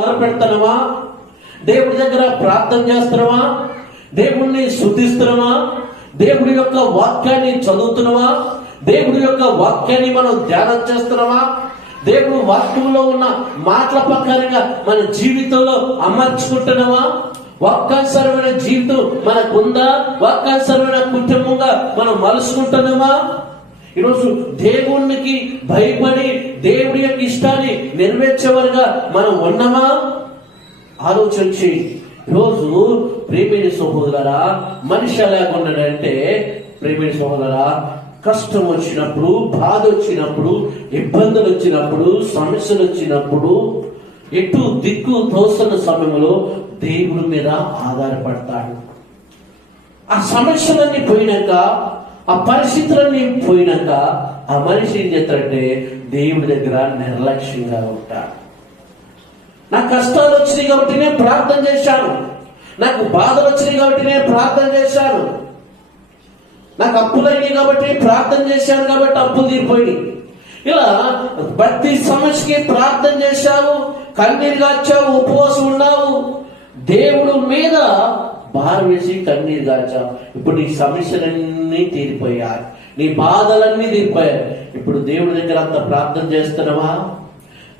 మొదలు దేవుడి దగ్గర ప్రార్థన చేస్తున్నావా దేవుణ్ణి శుద్ధిస్తున్నావా దేవుడి యొక్క వాక్యాన్ని చదువుతున్నావా దేవుడి యొక్క వాక్యాన్ని మనం ధ్యానం చేస్తున్నావా దేవుడు వాక్యంలో ఉన్న మాటల ప్రకారంగా మన జీవితంలో అమర్చుకుంటున్నావా వాక్యానుసరమైన జీవితం మనకుందా? వాక్యానుసరమైన కుటుంబంగా మనం మలుసుకుంటున్నామా ఈరోజు దేవునికి భయపడి దేవుడి యొక్క ఇష్టాన్ని నెరవేర్చేవారుగా మనం ఉన్నామా? ఆలోచన చేయి ఈరోజు ప్రేమిని సహోదరా మనిషి ఎలాగ ఉన్నాడంటే ప్రేమిని సహోదరా కష్టం వచ్చినప్పుడు బాధ వచ్చినప్పుడు ఇబ్బందులు వచ్చినప్పుడు సమస్యలు వచ్చినప్పుడు ఎటు దిక్కు తోస్తున్న సమయంలో దేవుడి మీద ఆధారపడతాడు. ఆ సమస్యలన్నీ పోయినాక ఆ పరిస్థితులన్నీ పోయినాక ఆ మనిషి ఏం చేస్తాడంటే దేవుడి దగ్గర నిర్లక్ష్యంగా ఉంటాడు. నాకు కష్టాలు వచ్చినాయి కాబట్టి నేను ప్రార్థన చేశాను. నాకు బాధలు వచ్చినాయి కాబట్టి నేను ప్రార్థన చేశాను. నాకు అప్పులు అయినాయి కాబట్టి ప్రార్థన చేశాను కాబట్టి అప్పులు తీరిపోయినాయి. ఇలా ప్రతి సమస్యకి ప్రార్థన చేశావు కన్నీరు కాచావు ఉపవాసం ఉన్నావు. దేవుడు మీద భారం వేసి కన్నీరు కాచావు ఇప్పుడు నీ సమస్యలన్నీ తీరిపోయాయి. నీ బాధలన్నీ తీరిపోయాయి. ఇప్పుడు దేవుడి దగ్గర అంత ప్రార్థన చేస్తున్నావా?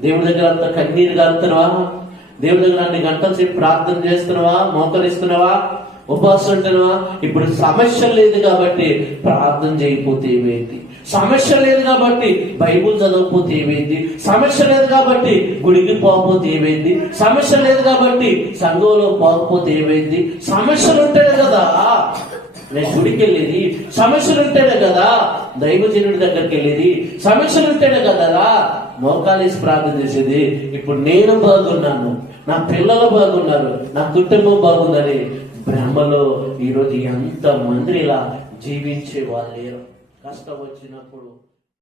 దేవుడి దగ్గర అంత కన్నీరు కాలుతున్నావా దేవుడి దగ్గర అన్ని గంటల సేపు ప్రార్థన చేస్తున్నావా? మోకరిస్తున్నావా? ఉపవాసం ఉంటున్నావా? ఇప్పుడు సమస్య లేదు కాబట్టి ప్రార్థన చేయకపోతే ఏమేంటి సమస్య లేదు కాబట్టి బైబుల్ చదవకపోతే ఏమైంది? సమస్య లేదు కాబట్టి గుడికి పోకపోతే ఏమైంది? సమస్య లేదు కాబట్టి సంఘంలో పోకపోతే ఏమైంది? సమస్యలు ఉంటేనే కదా. నేను గుడికి వెళ్ళేది. సమస్యలు ఉంటాడే కదా. దైవజనుడి దగ్గరికి వెళ్ళేది. సమస్యలు ఉంటేనే కదా మోకాలేసి ప్రార్థన చేసేది. ఇప్పుడు నేను బాగున్నాను. నా పిల్లలు బాగున్నారు. నా కుటుంబం బాగుందని బ్రహ్మలో ఈరోజు ఎంత మందిలా జీవించే వాళ్ళు లేరు. కష్టం వచ్చినప్పుడు